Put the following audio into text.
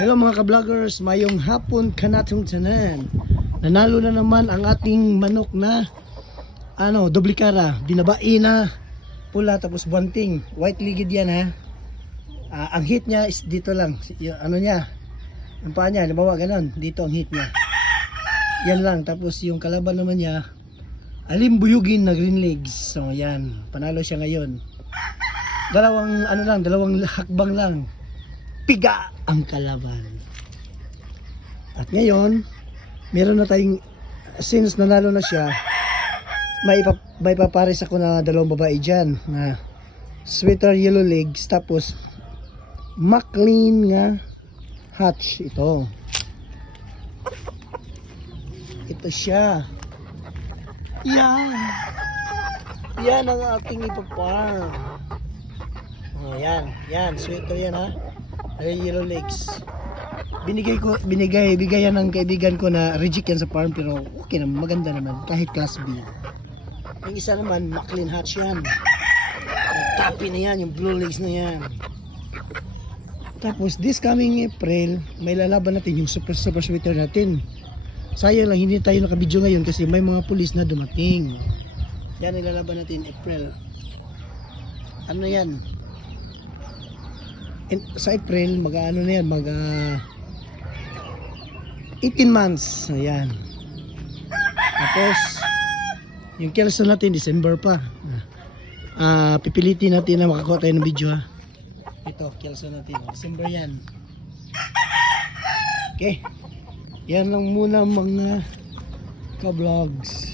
Hello mga ka-vloggers, mayong hapon kanatong tanan. Nanalo na naman ang ating manok na doblikara, binabai na pula tapos bunting, white ligid yan ha. Ang hit niya is dito lang, niya, ang paa niya, halimbawa ganon, dito ang hit niya. Yan lang, tapos yung kalaban naman niya, alimbuyugin na green legs. So yan, panalo siya ngayon. Dalawang hakbang lang. Piga ang kalaban. At ngayon, meron na tayong, since nanalo na siya, may papares ako na dalawang babae dyan na sweater yellow legs, tapos McLean nga hatch. Ito siya. Yan ang ating ipaparm. Yan, sweater yan ha. Yellow legs. Bigayan ng kaibigan ko na reject yan sa farm, pero okay naman, maganda naman kahit class B. Yung isa naman, McLean hatch yan. Yung tapi na yan, yung blue legs na yan. Tapos this coming April, may lalaban natin yung super sweater natin. Sayang lang hindi tayo nakabidyo ngayon kasi may mga pulis na dumating. Yan ang lalaban natin April. Ano yan? Sa April, mag 18 months. Ayan. Tapos, yung kelso natin, December pa. Pipilitin natin na makakuha tayo ng video ha. Ito, kelso natin. December yan. Okay. Yan lang muna mga ka-vlogs.